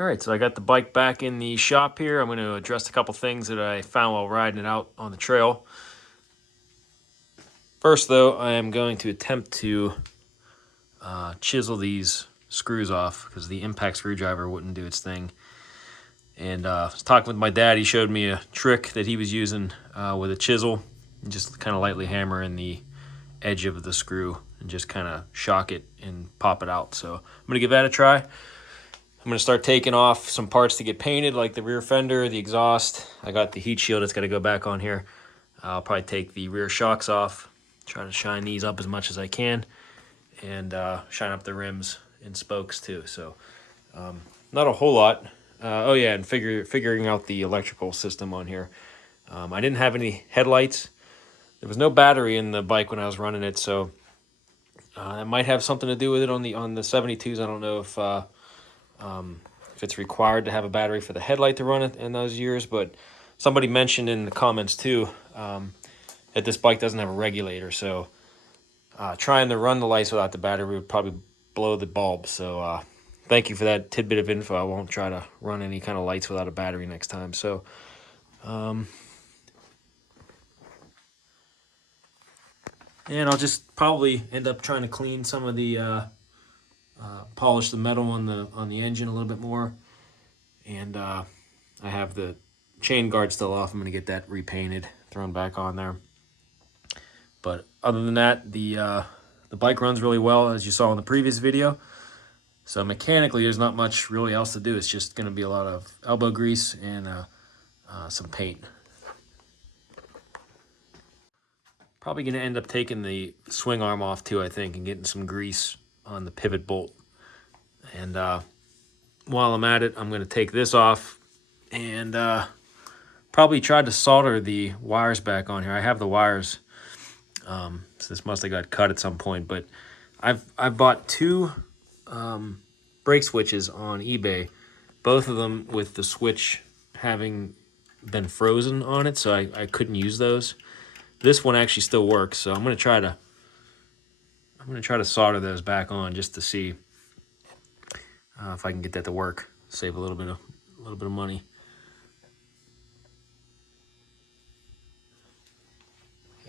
All right, so I got the bike back in the shop here. I'm going to address a couple things that I found while riding it out on the trail. First, though, I am going to attempt to chisel these screws off because the impact screwdriver wouldn't do its thing. And I was talking with my dad. He showed me a trick that he was using with a chisel, and just kind of lightly hammer in the edge of the screw and just kind of shock it and pop it out. So I'm going to give that a try. I'm going to start taking off some parts to get painted, like the rear fender, the exhaust. I got the heat shield that's got to go back on here. I'll probably take the rear shocks off, try to shine these up as much as I can, and shine up the rims and spokes too. So not a whole lot. Oh yeah, and figuring out the electrical system on here. I didn't have any headlights. There was no battery in the bike when I was running it, so it might have something to do with it on the 72s. I don't know if it's required to have a battery for the headlight to run it in those years, but somebody mentioned in the comments too that this bike doesn't have a regulator, so trying to run the lights without the battery would probably blow the bulb. So thank you for that tidbit of info. I won't try to run any kind of lights without a battery next time. So and I'll just probably end up trying to clean some of the polish the metal on the engine a little bit more. And I have the chain guard still off. I'm going to get that repainted, thrown back on there. But other than that, the bike runs really well, as you saw in the previous video. So mechanically, there's not much really else to do. It's just going to be a lot of elbow grease and some paint. Probably going to end up taking the swing arm off too, I think, and getting some grease on the pivot bolt. And while I'm at it, I'm going to take this off and probably try to solder the wires back on here. I have the wires, so this must have got cut at some point. But I've bought two brake switches on eBay, both of them with the switch having been frozen on it, so I couldn't use those. This one actually still works, so I'm going to try to solder those back on just to see if I can get that to work. Save a little bit of money.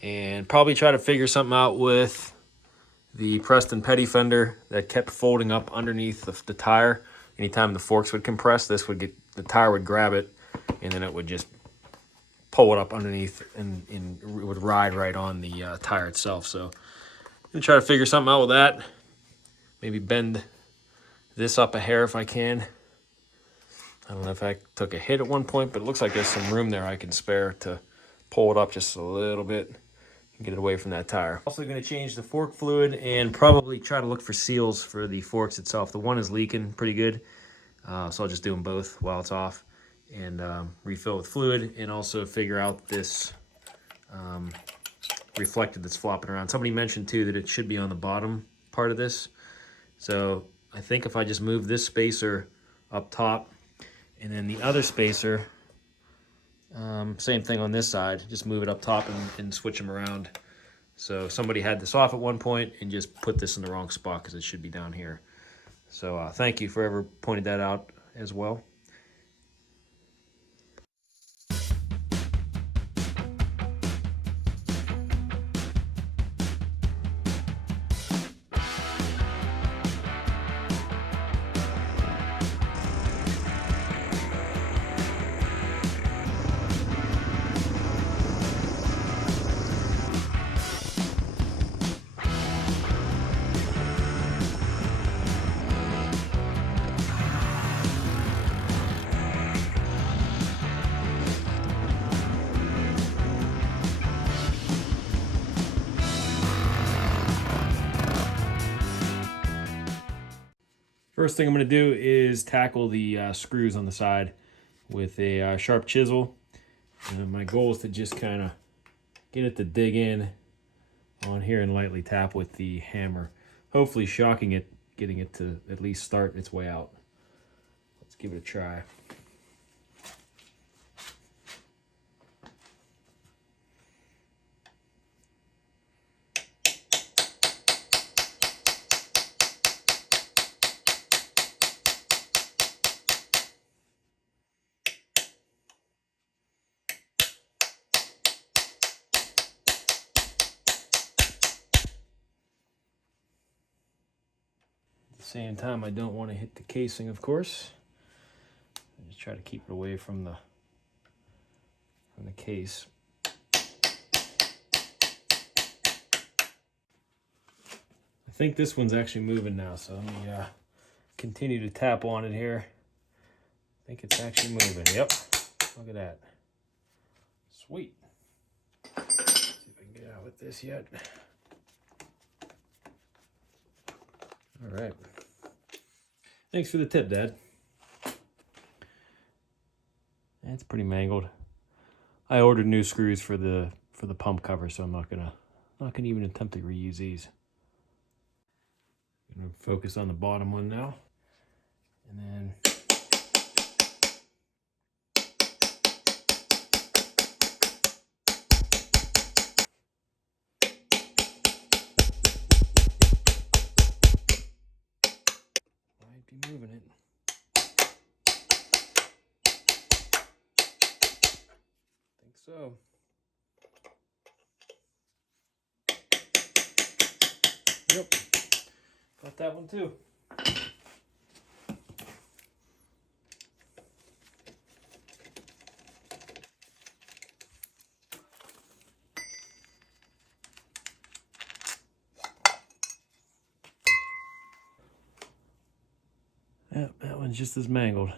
And probably try to figure something out with the Preston Petty fender that kept folding up underneath the tire. Anytime the forks would compress, the tire would grab it, and then it would just pull it up underneath, and it would ride right on the tire itself. So I'm gonna try to figure something out with that. Maybe bend this up a hair if I can. I don't know if I took a hit at one point, but it looks like there's some room there I can spare to pull it up just a little bit and get it away from that tire. Also going to change the fork fluid and probably try to look for seals for the forks itself. The one is leaking pretty good, so I'll just do them both while it's off and refill with fluid, and also figure out this reflector that's flopping around. Somebody mentioned too that it should be on the bottom part of this. So I think if I just move this spacer up top, and then the other spacer, same thing on this side, just move it up top and switch them around. So somebody had this off at one point and just put this in the wrong spot because it should be down here. So thank you for ever pointing that out as well. First thing I'm going to do is tackle the screws on the side with a sharp chisel. And my goal is to just kind of get it to dig in on here and lightly tap with the hammer. Hopefully shocking it, getting it to at least start its way out. Let's give it a try. same time, I don't want to hit the casing, of course. I just try to keep it away from the case. I think this one's actually moving now, so let me continue to tap on it here. I think it's actually moving. Yep, look at that. Sweet. Let's see if I can get out with this yet. All right. Thanks for the tip, Dad. It's pretty mangled. I ordered new screws for the pump cover, so I'm not gonna even attempt to reuse these. I'm gonna focus on the bottom one now, and then might be moving it. Think so. Yep. Got that one too. Yep, that one's just as mangled.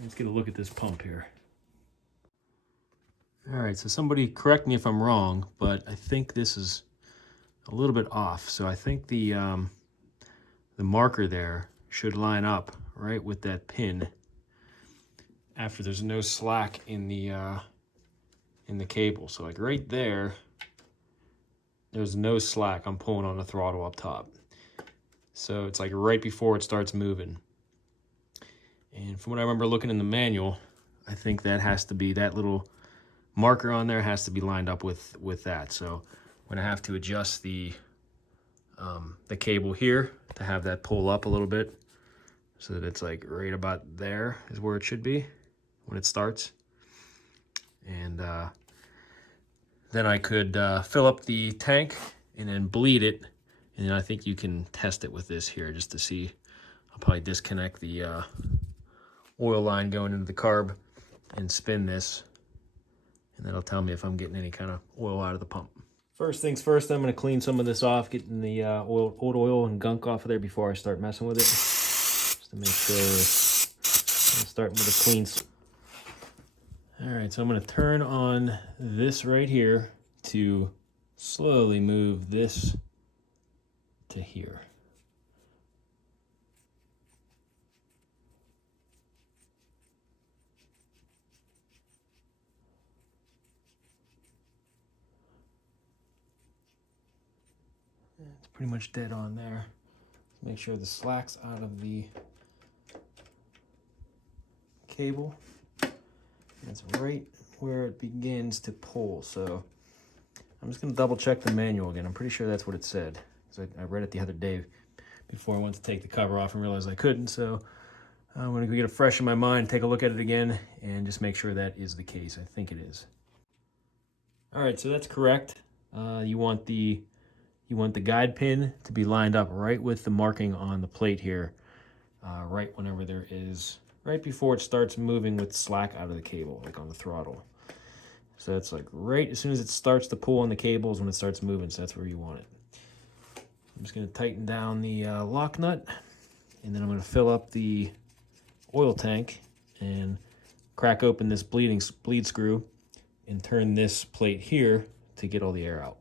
Let's get a look at this pump here. All right, so somebody correct me if I'm wrong, but I think this is a little bit off. So I think the marker there should line up right with that pin after there's no slack in the cable. So like right there, there's no slack. I'm pulling on the throttle up top. So it's like right before it starts moving. And from what I remember looking in the manual, I think that has to be, that little marker on there has to be lined up with that. So I'm gonna have to adjust the cable here to have that pull up a little bit so that it's like right about there is where it should be when it starts. And then I could fill up the tank and then bleed it. And then I think you can test it with this here just to see. I'll probably disconnect the oil line going into the carb and spin this. And that'll tell me if I'm getting any kind of oil out of the pump. First things first, I'm going to clean some of this off, getting the old oil and gunk off of there before I start messing with it. Just to make sure I'm starting with a clean. All right, so I'm going to turn on this right here to slowly move this to here. It's pretty much dead on there. Make sure the slack's out of the cable. That's right where it begins to pull. So I'm just going to double check the manual again. I'm pretty sure that's what it said, because I read it the other day before I went to take the cover off and realized I couldn't. So I'm going to get it fresh in my mind, take a look at it again, and just make sure that is the case. I think it is. All right, so that's correct. You want the guide pin to be lined up right with the marking on the plate here, right whenever there is, right before it starts moving with slack out of the cable, like on the throttle. So that's like right as soon as it starts to pull on the cables when it starts moving, so that's where you want it. I'm just going to tighten down the lock nut, and then I'm going to fill up the oil tank and crack open this bleed screw and turn this plate here to get all the air out.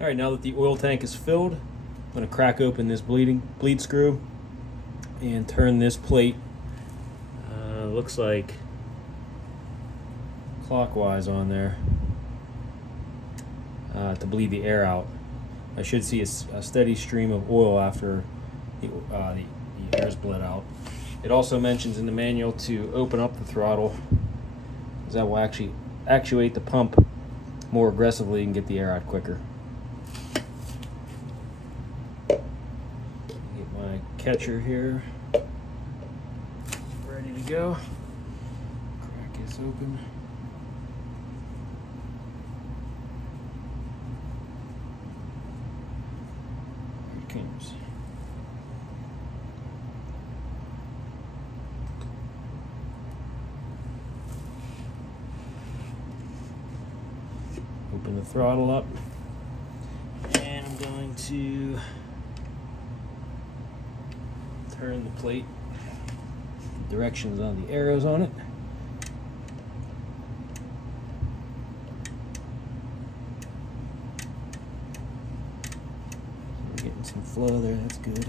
All right, now that the oil tank is filled, I'm going to crack open this bleed screw and turn this plate, looks like clockwise on there, to bleed the air out. I should see a steady stream of oil after the air's bled out. It also mentions in the manual to open up the throttle, because that will actually actuate the pump more aggressively and get the air out quicker. Get my catcher here ready to go. Crack this open. Here it comes. Open the throttle up, and I'm going to turn the plate. Directions on the arrows on it. So we're getting some flow there, that's good.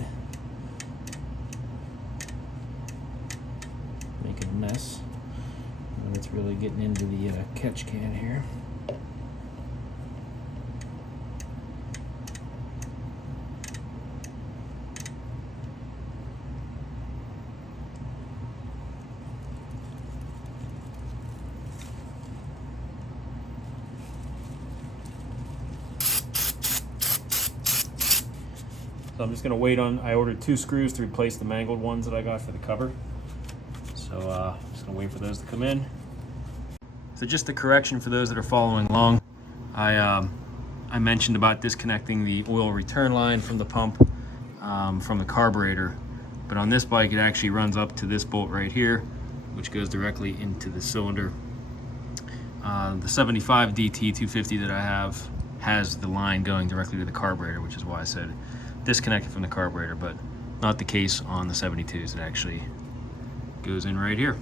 Making a mess. And it's really getting into the catch can here. So I'm just gonna wait on, I ordered 2 screws to replace the mangled ones that I got for the cover. So I'm just gonna wait for those to come in. So just a correction for those that are following along. I mentioned about disconnecting the oil return line from the pump from the carburetor. But on this bike, it actually runs up to this bolt right here, which goes directly into the cylinder. The 75 DT250 that I have has the line going directly to the carburetor, which is why I said disconnected from the carburetor, but not the case on the 72s. It actually goes in right here.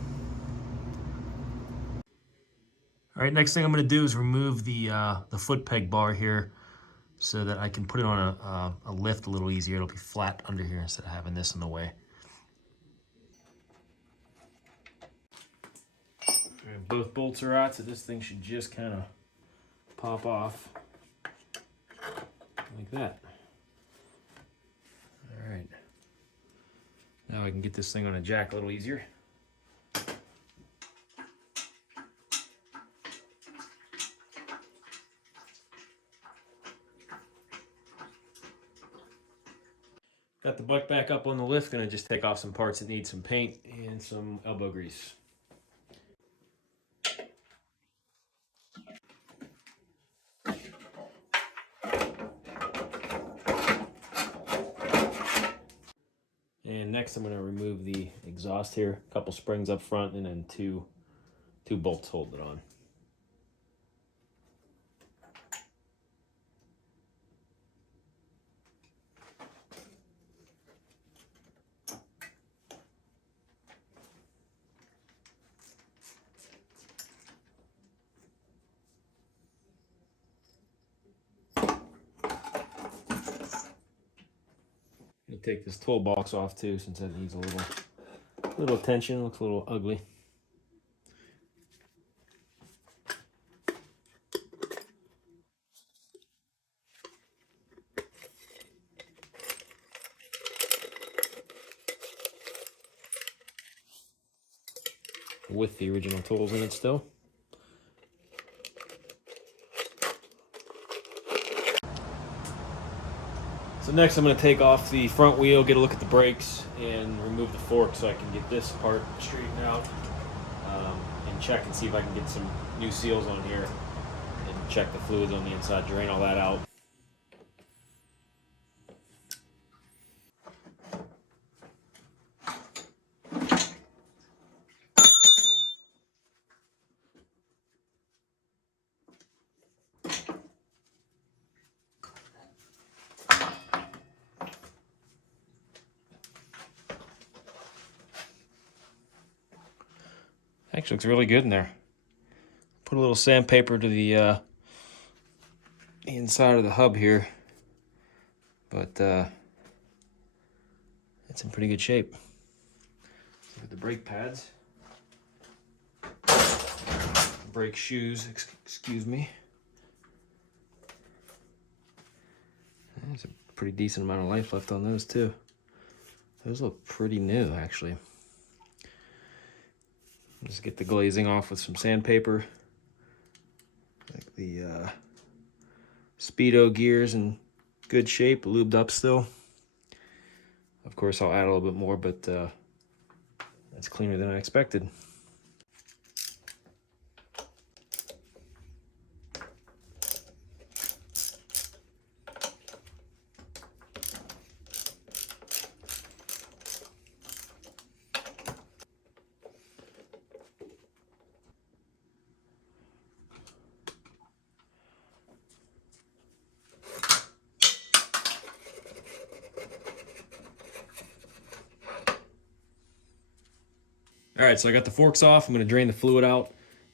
All right, next thing I'm going to do is remove the foot peg bar here so that I can put it on a lift a little easier. It'll be flat under here instead of having this in the way. And both bolts are out, so this thing should just kind of pop off like that. All right. Now I can get this thing on a jack a little easier. Got the bike back up on the lift. Gonna just take off some parts that need some paint and some elbow grease. And next I'm going to remove the exhaust here, a couple springs up front, and then two bolts holding it on. I'm going to take this toolbox off too, since that needs a little attention. It looks a little ugly. With the original tools in it still. So next I'm going to take off the front wheel, get a look at the brakes, and remove the fork so I can get this part straightened out, and check and see if I can get some new seals on here, and check the fluids on the inside, drain all that out. Actually looks really good in there. Put a little sandpaper to the inside of the hub here, but it's in pretty good shape. Look at the brake pads, brake shoes, excuse me. There's a pretty decent amount of life left on those too. Those look pretty new actually. Just get the glazing off with some sandpaper. Like the Speedo gears in good shape, lubed up still. Of course, I'll add a little bit more, but that's cleaner than I expected. All right, so I got the forks off. I'm going to drain the fluid out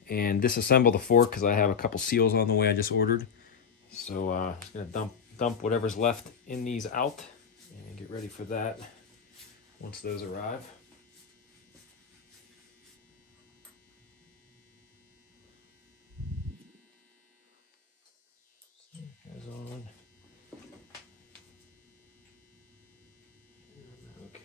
and disassemble the fork because I have a couple seals on the way I just ordered. So I'm just going to dump whatever's left in these out and get ready for that once those arrive. Goes on. Okay.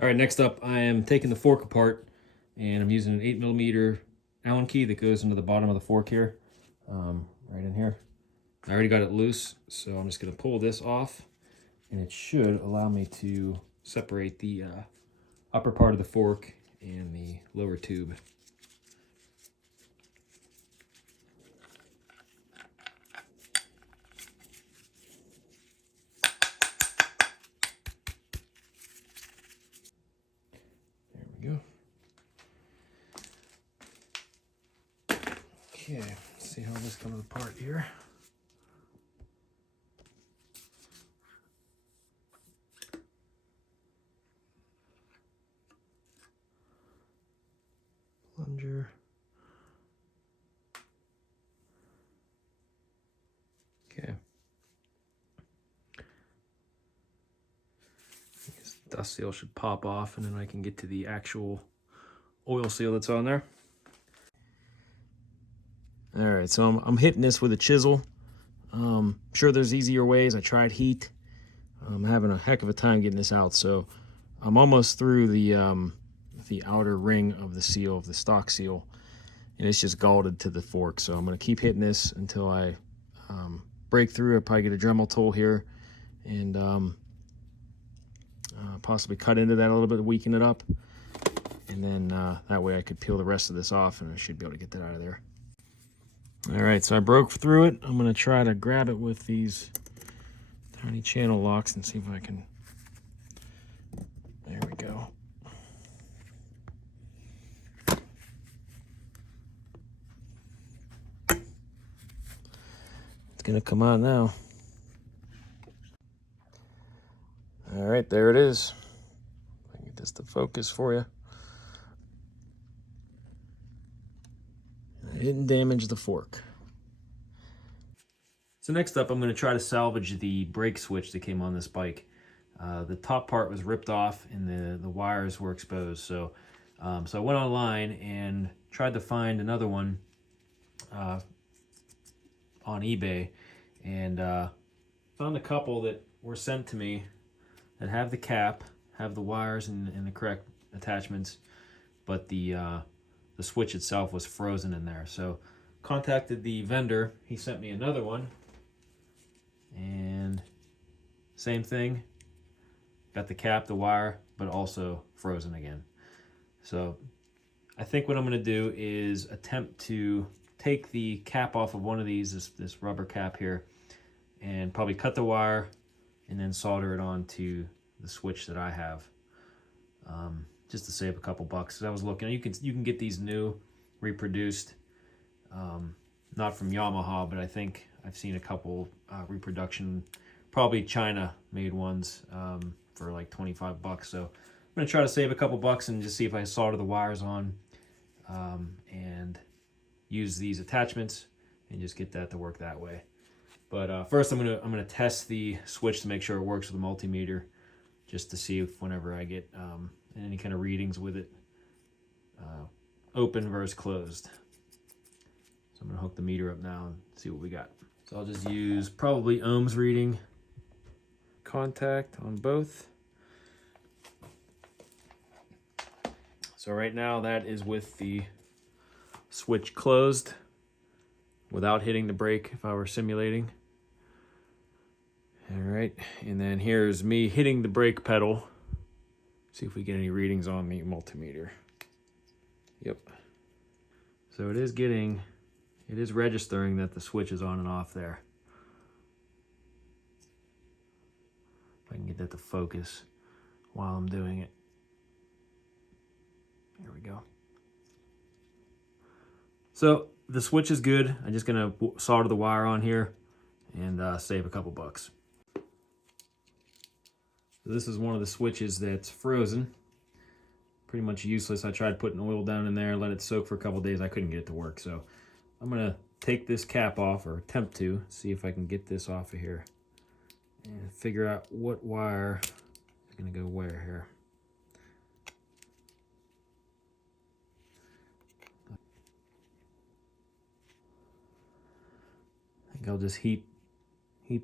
All right, next up, I am taking the fork apart, and I'm using an 8mm Allen key that goes into the bottom of the fork here, right in here. I already got it loose, so I'm just going to pull this off, and it should allow me to separate the upper part of the fork and the lower tube. There we go. Okay, let's see how this comes apart here. Plunger. Okay. This dust seal should pop off, and then I can get to the actual oil seal that's on there. All right, so I'm hitting this with a chisel. Sure, there's easier ways. I tried heat. I'm having a heck of a time getting this out. So I'm almost through the outer ring of the seal, of the stock seal, and it's just galled to the fork. So I'm going to keep hitting this until I break through. I'll probably get a Dremel tool here and possibly cut into that a little bit, weaken it up, and then that way I could peel the rest of this off, and I should be able to get that out of there. All right, so I broke through it. I'm going to try to grab it with these tiny channel locks and see if I can. There we go. It's going to come out now. All right, there it is. I can get this to focus for you. I didn't damage the fork. So next up, I'm going to try to salvage the brake switch that came on this bike. The top part was ripped off and the wires were exposed. So I went online and tried to find another one on eBay, and found a couple that were sent to me that have the cap, have the wires and the correct attachments, but the switch itself was frozen in there. So contacted the vendor. He sent me another one, and same thing, got the cap, the wire, but also frozen again. So I think what I'm going to do is attempt to take the cap off of one of these, this rubber cap here, and probably cut the wire and then solder it onto the switch that I have, just to save a couple bucks. As I was looking, you can get these new, reproduced, not from Yamaha, but I think I've seen a couple reproduction, probably China made ones for like 25 bucks. So I'm gonna try to save a couple bucks and just see if I can solder the wires on and use these attachments and just get that to work that way. But first I'm gonna test the switch to make sure it works with the multimeter, just to see if whenever I get any kind of readings with it, open versus closed. So I'm gonna hook the meter up now and see what we got. So I'll just use probably ohms reading contact on both. So right now that is with the switch closed without hitting the brake if I were simulating. All right, and then here's me hitting the brake pedal. See if we get any readings on the multimeter. Yep. So it is registering that the switch is on and off there. If I can get that to focus while I'm doing it. There we go. So the switch is good. I'm just gonna solder the wire on here and save a couple bucks. So this is one of the switches that's frozen. Pretty much useless. I tried putting oil down in there, let it soak for a couple days. I couldn't get it to work. So I'm gonna take this cap off, or attempt to, see if I can get this off of here and figure out what wire is gonna go where here. I think I'll just heat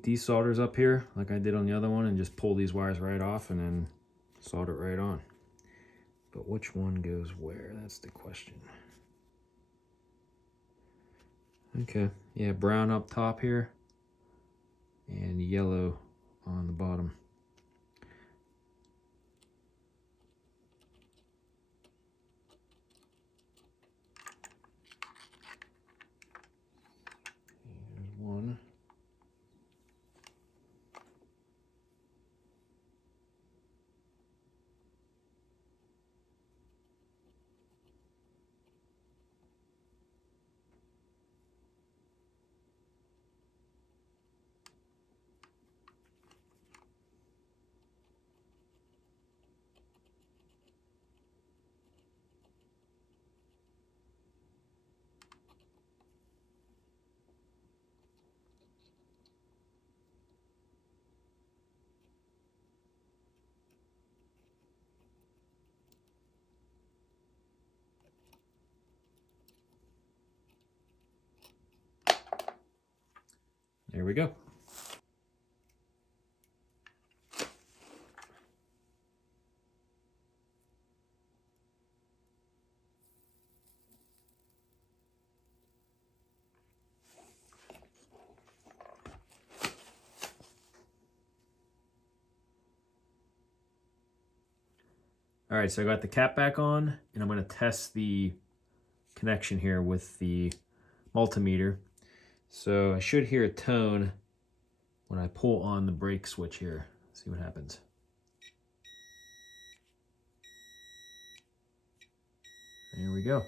these solders up here like I did on the other one and just pull these wires right off and then solder it right on. But which one goes where? That's the question. Okay, yeah, brown up top here and yellow on the bottom. Here's one. There we go. All right, so I got the cap back on, and I'm going to test the connection here with the multimeter. So I should hear a tone when I pull on the brake switch here. Let's see what happens. There we go.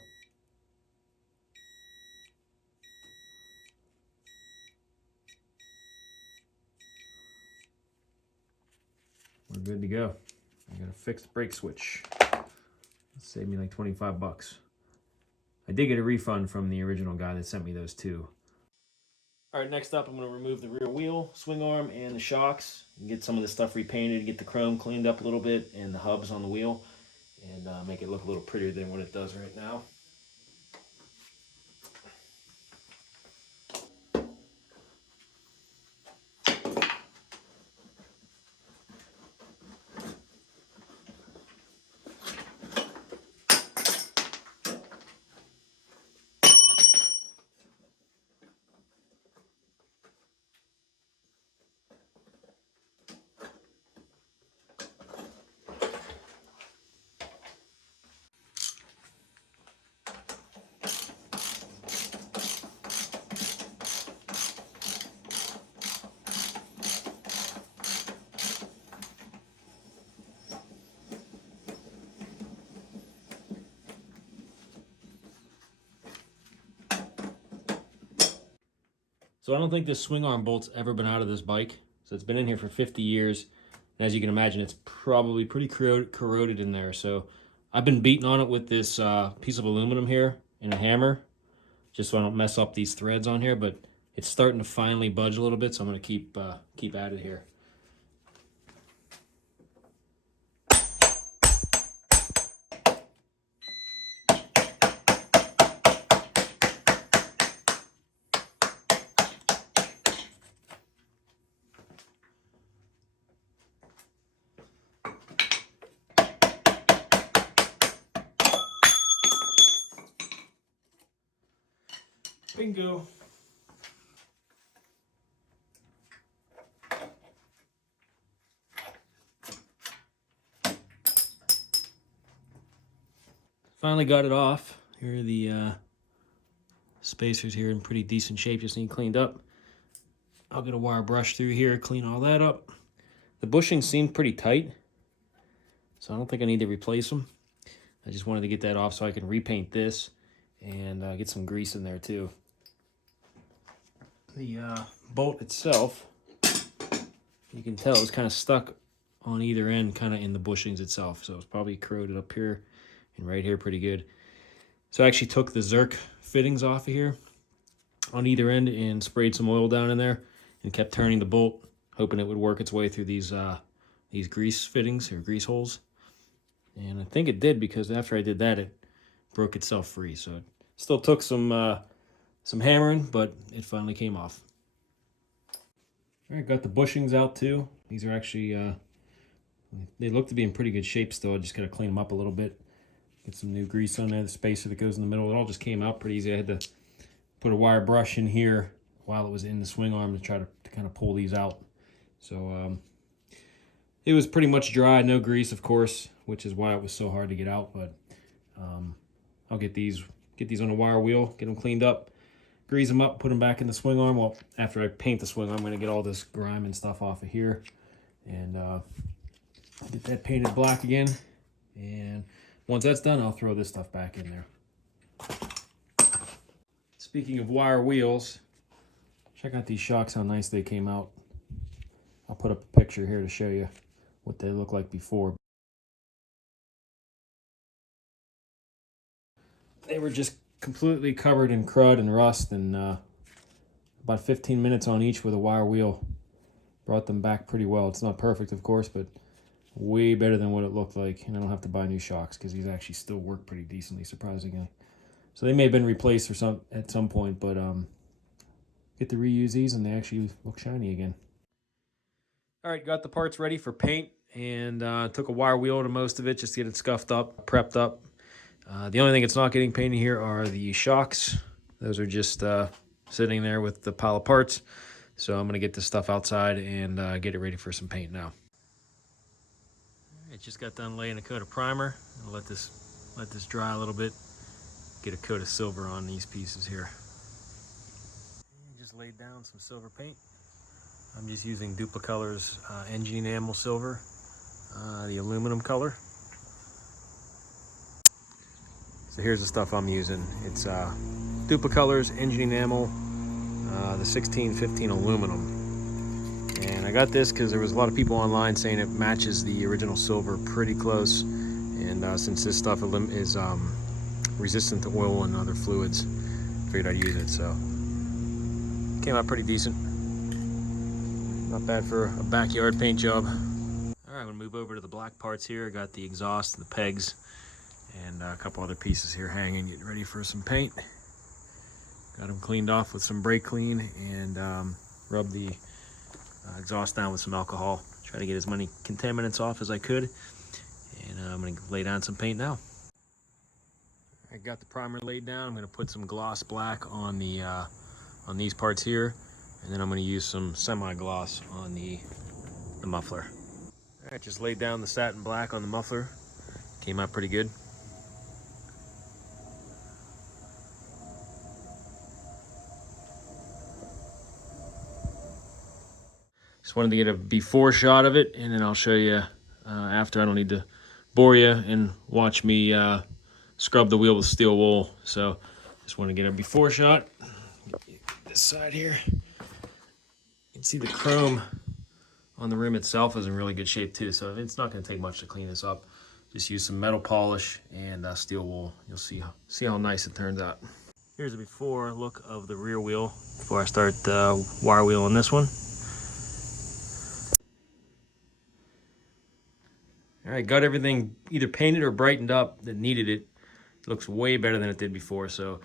We're good to go. I got a fixed brake switch. Saved me like 25 bucks. I did get a refund from the original guy that sent me those two. All right, next up I'm going to remove the rear wheel, swing arm, and the shocks, and get some of this stuff repainted, get the chrome cleaned up a little bit, and the hubs on the wheel, and make it look a little prettier than what it does right now. So I don't think this swing arm bolt's ever been out of this bike. So it's been in here for 50 years. And as you can imagine, it's probably pretty corroded in there. So I've been beating on it with this piece of aluminum here and a hammer, just so I don't mess up these threads on here. But it's starting to finally budge a little bit, so I'm going to keep at it here. Bingo. Finally got it off. Here are the spacers here in pretty decent shape, just need cleaned up. I'll get a wire brush through here, clean all that up. The bushings seem pretty tight, so I don't think I need to replace them. I just wanted to get that off so I can repaint this and get some grease in there too. The bolt itself, you can tell it's kind of stuck on either end, kind of in the bushings itself. So it's probably corroded up here and right here pretty good. So I actually took the Zerk fittings off of here on either end and sprayed some oil down in there and kept turning the bolt, hoping it would work its way through these grease fittings or grease holes. And I think it did, because after I did that, it broke itself free. So it still took some hammering, but it finally came off. All right, got the bushings out too. These are actually, they look to be in pretty good shape still. I just got to clean them up a little bit. Get some new grease on there, the spacer that goes in the middle. It all just came out pretty easy. I had to put a wire brush in here while it was in the swing arm to try to kind of pull these out. So it was pretty much dry, no grease, of course, which is why it was so hard to get out. But I'll get these on a wire wheel, get them cleaned up, grease them up, put them back in the swing arm. Well, after I paint the swing arm, I'm going to get all this grime and stuff off of here and get that painted black again. And once that's done, I'll throw this stuff back in there. Speaking of wire wheels, check out these shocks, how nice they came out. I'll put up a picture here to show you what they look like before. They were just completely covered in crud and rust, and about 15 minutes on each with a wire wheel brought them back pretty well. It's not perfect, of course, but way better than what it looked like, and I don't have to buy new shocks because these actually still work pretty decently, surprisingly. So they may have been replaced or at some point, but get to reuse these and they actually look shiny again. All right, got the parts ready for paint, and took a wire wheel to most of it just to get it scuffed up, prepped up. The only thing that's not getting painted here are the shocks. Those are just sitting there with the pile of parts. So I'm going to get this stuff outside and get it ready for some paint now. It just got done laying a coat of primer. I'll let this dry a little bit. Get a coat of silver on these pieces here. Just laid down some silver paint. I'm just using Duplicolor's engine enamel silver, the aluminum color. So here's the stuff I'm using. It's Duplicolor's engine enamel, the 1615 aluminum. And I got this because there was a lot of people online saying it matches the original silver pretty close. And since this stuff is resistant to oil and other fluids, figured I'd use it. So came out pretty decent. Not bad for a backyard paint job. All right, I'm gonna move over to the black parts here. I got the exhaust, the pegs, and a couple other pieces here hanging, getting ready for some paint. Got them cleaned off with some brake clean and rubbed the exhaust down with some alcohol. Try to get as many contaminants off as I could. And I'm gonna lay down some paint now. I got the primer laid down. I'm gonna put some gloss black on these parts here, and then I'm gonna use some semi-gloss on the muffler. All right, just laid down the satin black on the muffler. Came out pretty good. Just wanted to get a before shot of it, and then I'll show you after. I don't need to bore you and watch me scrub the wheel with steel wool. So just want to get a before shot. This side here, you can see the chrome on the rim itself is in really good shape too, so it's not going to take much to clean this up. Just use some metal polish and steel wool. You'll see how nice it turns out. Here's a before look of the rear wheel before I start wire wheel on this one. All right, got everything either painted or brightened up that needed it. It looks way better than it did before. So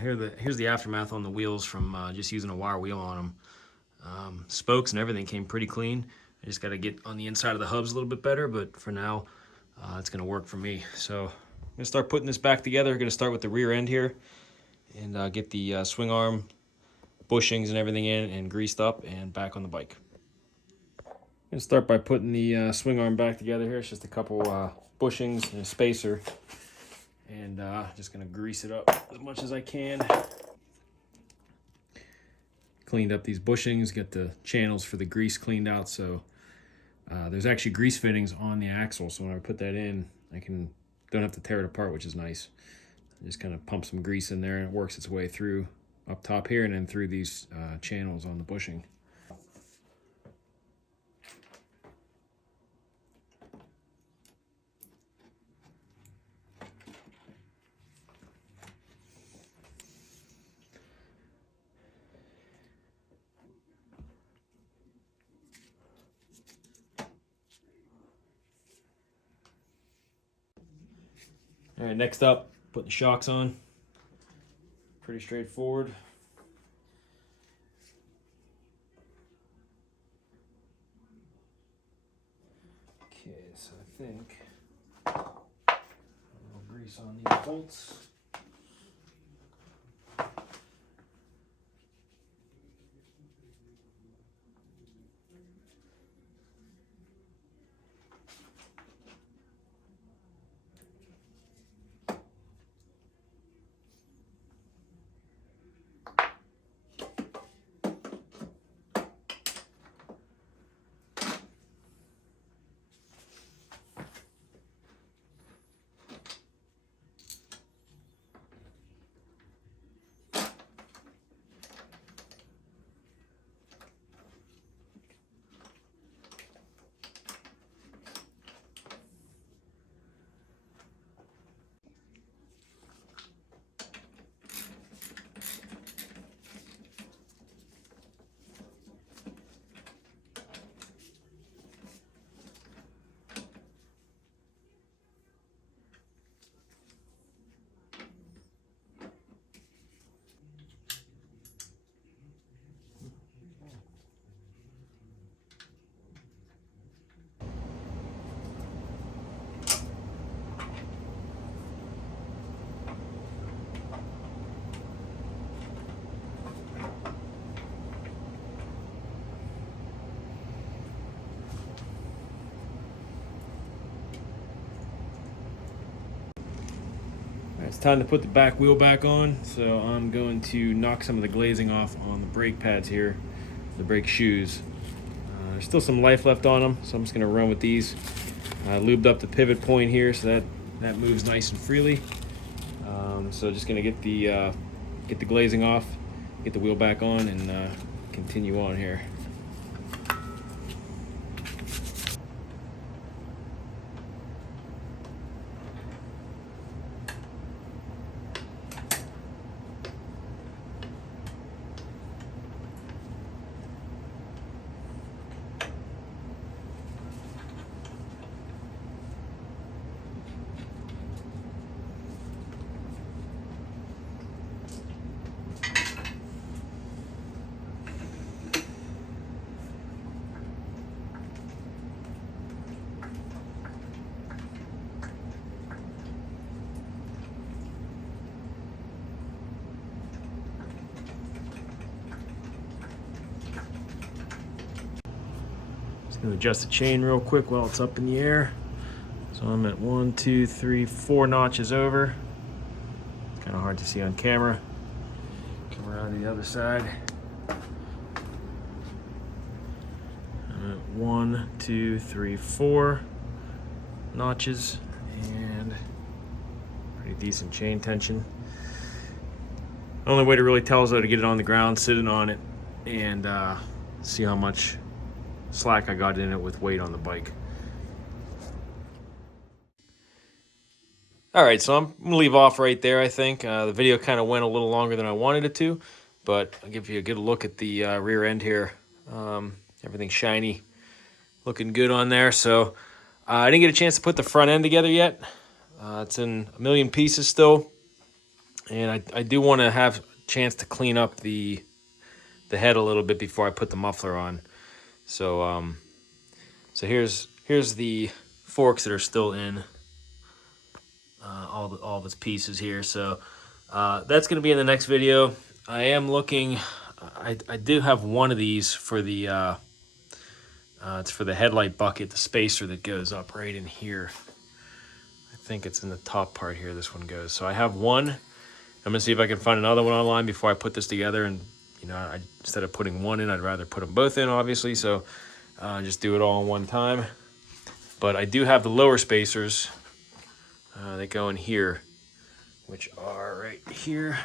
here's the aftermath on the wheels from just using a wire wheel on them. Spokes and everything came pretty clean. I just got to get on the inside of the hubs a little bit better, but for now, it's going to work for me. So I'm going to start putting this back together. I'm going to start with the rear end here and get the swing arm bushings and everything in and greased up and back on the bike. I'm going to start by putting the swing arm back together here. It's just a couple bushings and a spacer, and just going to grease it up as much as I can. Cleaned up these bushings, get the channels for the grease cleaned out, so there's actually grease fittings on the axle, so when I put that in, don't have to tear it apart, which is nice. I just kind of pump some grease in there and it works its way through up top here and then through these channels on the bushing. All right, next up, putting the shocks on. Pretty straightforward. Okay, so I think a little grease on these bolts. It's time to put the back wheel back on, so I'm going to knock some of the glazing off on the brake pads here, the brake shoes. There's still some life left on them, so I'm just going to run with these. I lubed up the pivot point here so that moves nice and freely. So just going to get the glazing off, get the wheel back on, and continue on here. Gonna adjust the chain real quick while it's up in the air. So I'm at 1, 2, 3, 4 notches over. It's kind of hard to see on camera. Come around to the other side. I'm at 1, 2, 3, 4 notches and pretty decent chain tension. The only way to really tell is though to get it on the ground, sitting on it, and see how much slack I got in it with weight on the bike. All right, so I'm gonna leave off right there. I think the video kind of went a little longer than I wanted it to, but I'll give you a good look at the rear end here. Everything's shiny, looking good on there. So I didn't get a chance to put the front end together yet. It's in a million pieces still, and I do want to have a chance to clean up the head a little bit before I put the muffler on. So so here's the forks that are still in all of its pieces here. So that's going to be in the next video. I am looking. I do have one of these for the it's for the headlight bucket, the spacer that goes up right in here. I think it's in the top part here. This one goes. So I have one. I'm gonna see if I can find another one online before I put this together. And you know, instead of putting one in, I'd rather put them both in, obviously. So just do it all in one time. But I do have the lower spacers that go in here, which are right here.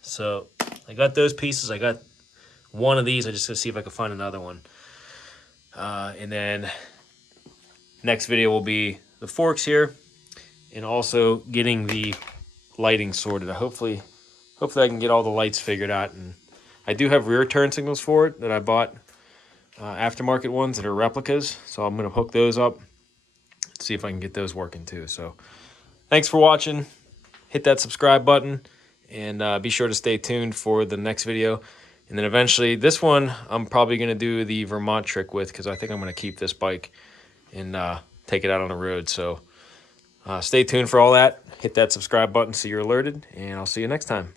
So I got those pieces. I got one of these. I just gotta see if I can find another one. And then next video will be the forks here, and also getting the lighting sorted. Hopefully I can get all the lights figured out. And I do have rear turn signals for it that I bought, aftermarket ones that are replicas. So I'm gonna hook those up, see if I can get those working too. So thanks for watching. Hit that subscribe button, and be sure to stay tuned for the next video. And then eventually, this one I'm probably going to do the Vermont trick with, because I think I'm going to keep this bike and take it out on the road. So stay tuned for all that. Hit that subscribe button so you're alerted, and I'll see you next time.